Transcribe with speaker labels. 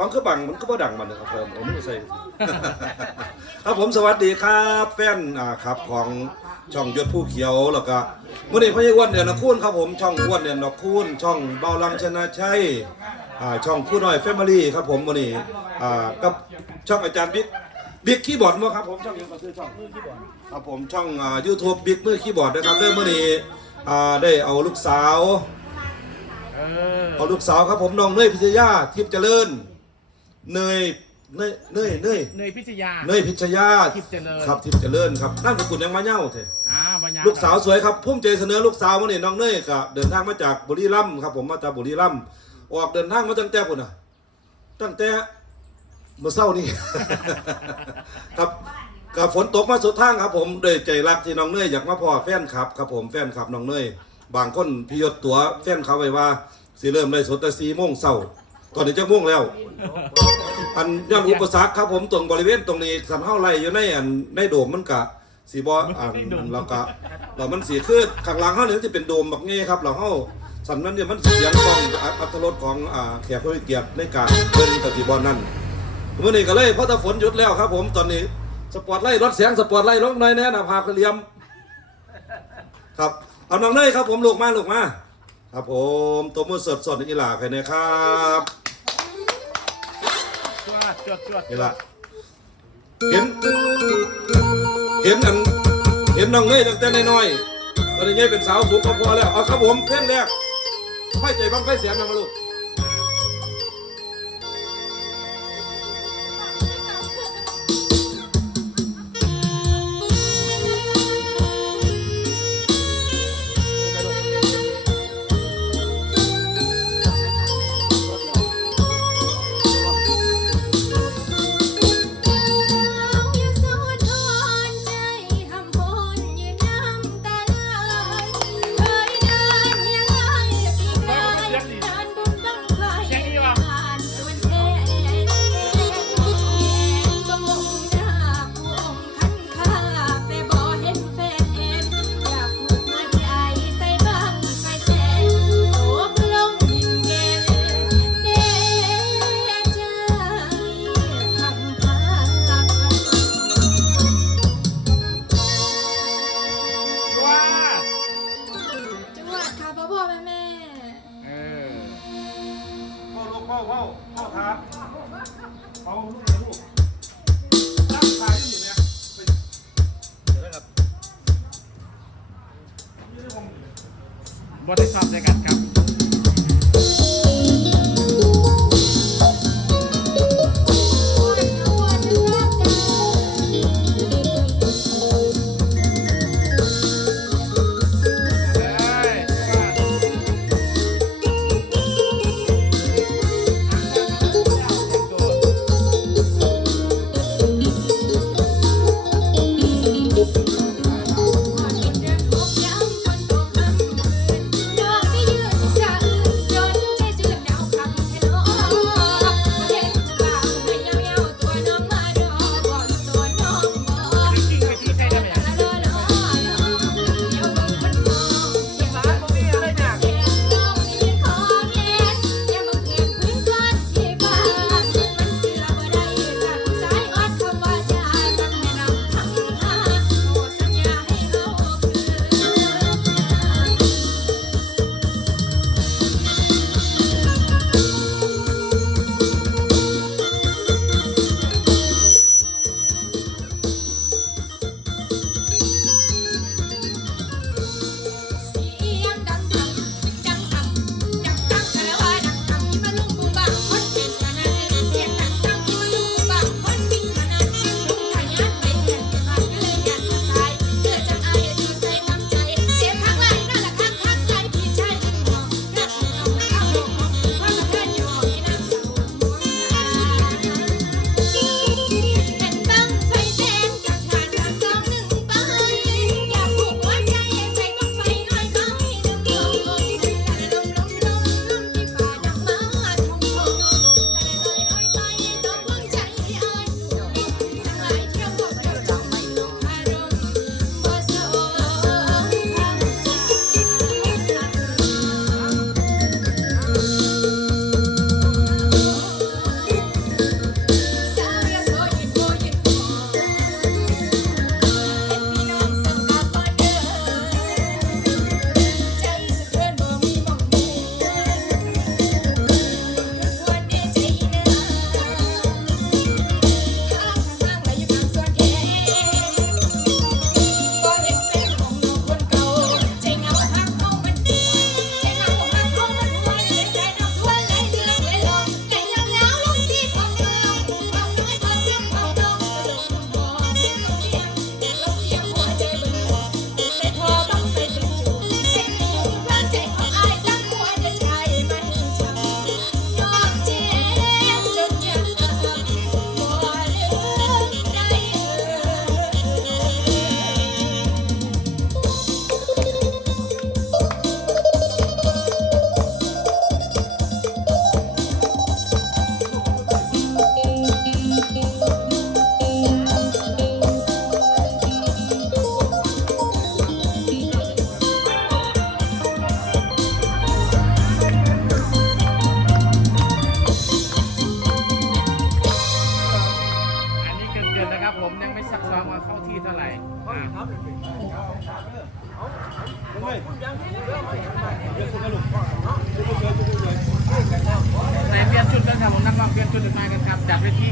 Speaker 1: ฟังคือบังมันก็บ่ดังมันนะครับผมผมไม่ใส่ ครับผมสวัสดีครับแฟนอ่าครับของช่องยศผู้เขียวแล้วก็มื่อนี้พ่อใหญ่อ้วนเดือนนคูนครับผมช่องอ้วนเดือนนคูนช่องเบาลังชนะชัยอ่าช่องคู่น้อยแฟมิลี่ครับผมมื่อนี้อ่ากับช่องอาจารย์บิ๊กบิ๊กคีย์บอร์ดมั้งครับผมช่องยังก็คือช่องมือคีย์บอร์ดครับผมช่องอ่ายูทูบบิ๊กมือคีย์บอร์ดนะครับเริ่มมื่อนี้อ่าได้เอาลูกสาว
Speaker 2: เออ
Speaker 1: เอาลูกสาวครับผมน้องเนยพิชยาทิพย์เจริญ เนยเนยเนยเนย
Speaker 2: เนยพิชยา
Speaker 1: เนยพิชยา
Speaker 2: ทิพย์เจริญ
Speaker 1: ครับทิพย์เจริญครับนั่นสกุลยังมาเน่าเถอะ
Speaker 2: อ่าบัญญั
Speaker 1: ลูกสาวสวยครับพุ่มใจเสนอลูกสาวมาเนี่ยน้องเนยก็เดินทางมาจากบุรีรัมย์ครับ ผมมาจากบุรีรัมย์ออกเดินทางมาตั้งแต่ปุ่นน่ะตั้งแต่เมื่อเช้านี่ ครับกับฝนตกมาสุดทางครับผมโดยใจรักที่น้องเนยอยากมาพอแฟนคลับครับผมแฟนคลับน้องเนยบางคนพิยศตัวแฟนเขาไว้ว่าสิเริ่มได้สดแต่สี่โมงเช้า ตอนนี้จะม่วงแล้ว อันย้อนอุปสรรคครับผมตรงบริเวณตรงนี้สันเฮาไล่อยู่ในอันในโดมมันกะสีบออันเราก็เรามันสีคือข้างหลังเฮาเนี่ยจะเป็นโดมแบบนี้ครับเราเฮาสันนั้นเนี่ยมันเสียงกล้องอัตรสของอ่าแขกผู้เกียรติในการเบิ่งกับสีบอลนั่นเมื่อนี้ก็เลยเพราะถ้าฝนหยุดแล้วครับ ผมตอนนี้สปอร์ตไล่รถเสียงสปอร์ตไล่ลงหน่อยแน่นะพาเขาเลียม ครับเอาน้องเนยครับ ผมลูกมาลูกมา ครับผมตัวมือสดสดๆอีหลาใครเนี่ยครับ
Speaker 2: จวดจวดจวด
Speaker 1: นี่ละเห็น เห็นอันเห็นน้องเนยตั้งแต่น้อยๆตอนนี้ยายเป็นสาวสูงก็พอแล้วเอาครับผมเพลงแรกไฟใจบังไฟเสียงนะมาลูก
Speaker 3: ดค่ะพ่อพ่อแม่แม่
Speaker 2: เออ
Speaker 1: พ่อลูกพ่อพ่อพ่อครับเอาลูกเลยลูกตั้งขายอยู่เนี่ยเดี๋ยวนะครับ
Speaker 2: บททดสอบในการครับ
Speaker 3: ราคาเข้าที่
Speaker 2: เท่าไหร่อ่าไหนเปลี่ยนชุดกันครับผมนักร้องเปลี่ยนชุดมากันครับจับเวที